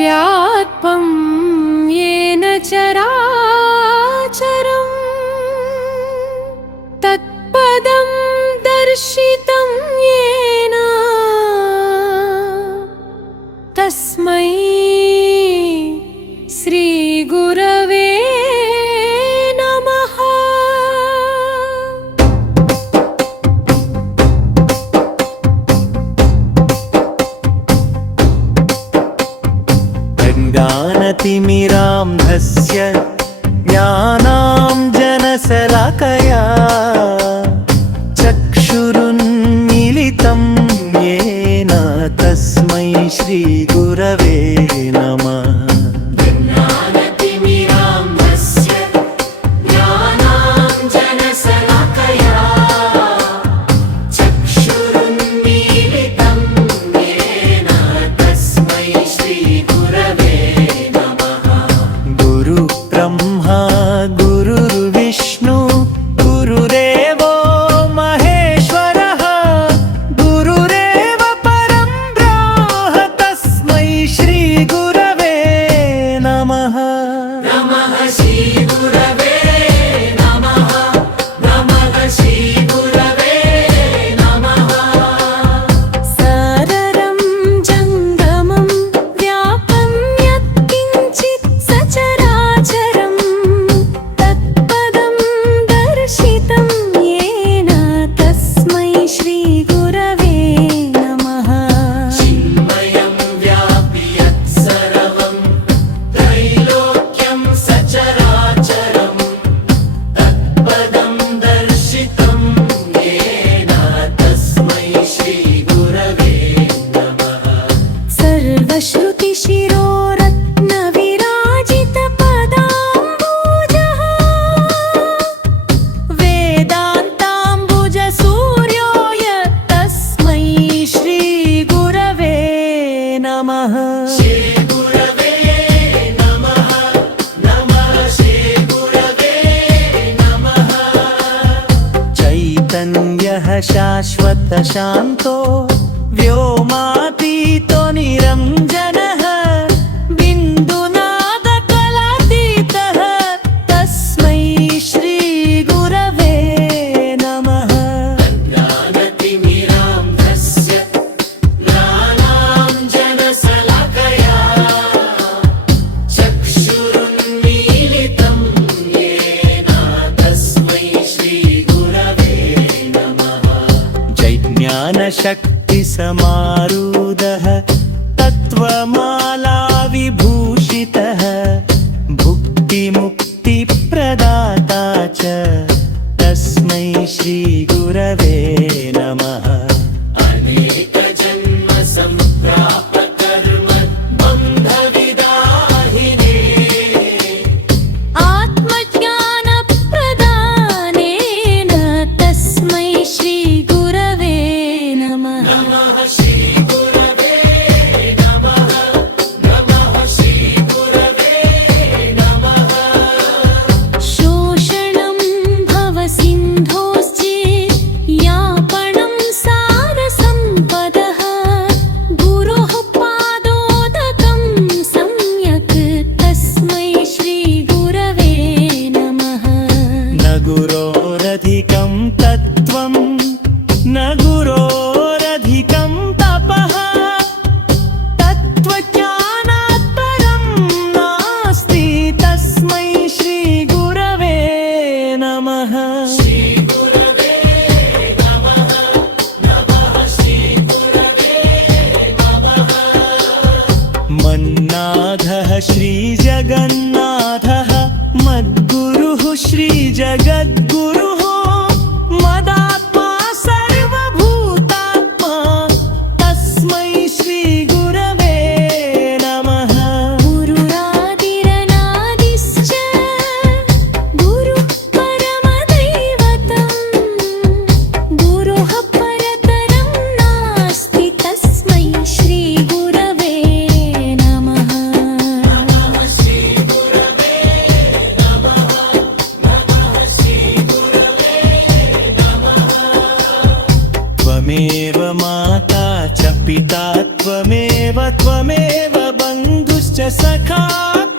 व्यात्पं येन चराचरं तत्पदं दर्शितं येन तस्मै श्रीगुरवे नमः। ज्ञानतिमिरान्धस्य ज्ञानाञ्जनशलाकया चक्षुरुन्मीलितं येन तस्मै श्रीगुरवे नमः। गुरुर्विष्णु गुरुरेवो महेश्वरः गुरुरेव परं ब्रह्म तस्मै श्रीगुरवे नमः। नमः श्रीगुरवे नमः। नमः श्रीगुरवे नमः। सररं जङ्गमं व्यापं यत्किञ्चित् सचराचरं तत्पदं दर्शितं येन तस्मै श्रीगुरवे नमः। चिन्मयं व्यापि यत्सर्वं त्रैलोक्यं सचराचरं तत्पदं दर्शितं येन तस्मै श्रीगुरवे नमः। सर्वश्रुतिशिरोरत्नविराजितपदाम्बुजः वेदान्ताम्बुजसूर्यो यत्तस्मै श्रीगुरवे नमः। श्रीगुरवे नमः। नमः श्रीगुरवे नमः। चैतन्यः शाश्वत शान्तो व्योमातीतो निरञ्जनः बिन्दुनादकलातीतः तस्मै श्रीगुरवे नमः। ज्ञानतिमिरान्धस्य ज्ञानाञ्जनशलाकया चक्षुरुन्मीलितं येन तस्मै श्रीगुरवे नमः। जैज्ञानशक्तिसमारूढः तत्त्वमाला विभूषितः भुक्तिमुक्तिप्रदाता च तस्मै श्रीगुरवे नमः। अनेकजन्म सम्प्राप कर्म बन्धविदाहिने आत्मज्ञानप्रदानेन तस्मै श्रीगुरवे नमः। नमः श्रीगुरवे नमः। नमः श्रीगुरवे नमः। शोषणं भवसिन्धोश्चेयापणं सारसम्पदः गुरोः पादोदकं सम्यक् तस्मै श्रीगुरवे नमः। न गुरोरधिकं तत्त्वं न गुरोरधिकं तपः तत्त्वज्ञानात् परं नास्ति तस्मै श्रीगुरवे नमः। श्रीगुरवे नमः। नमः श्रीगुरवे नमः। मन्नाथः श्रीजगन्नाथः मद्गुरुः श्रीजगद्गुरुः मदात्मा सर्वभूतात्मा तस्मै श्रीगुरवे नमः। गुरुरादिरनादिश्च गुरुः परमदैवतं गुरोः परतरं नास्ति तस्मै श्रीगुरवे नमः। नमः श्रीगुरवे नमः। नमः श्रीगुरवे नमः। त्वमेव माता च पिता त्वमेव बन्धुश्च गुरुश्च सखा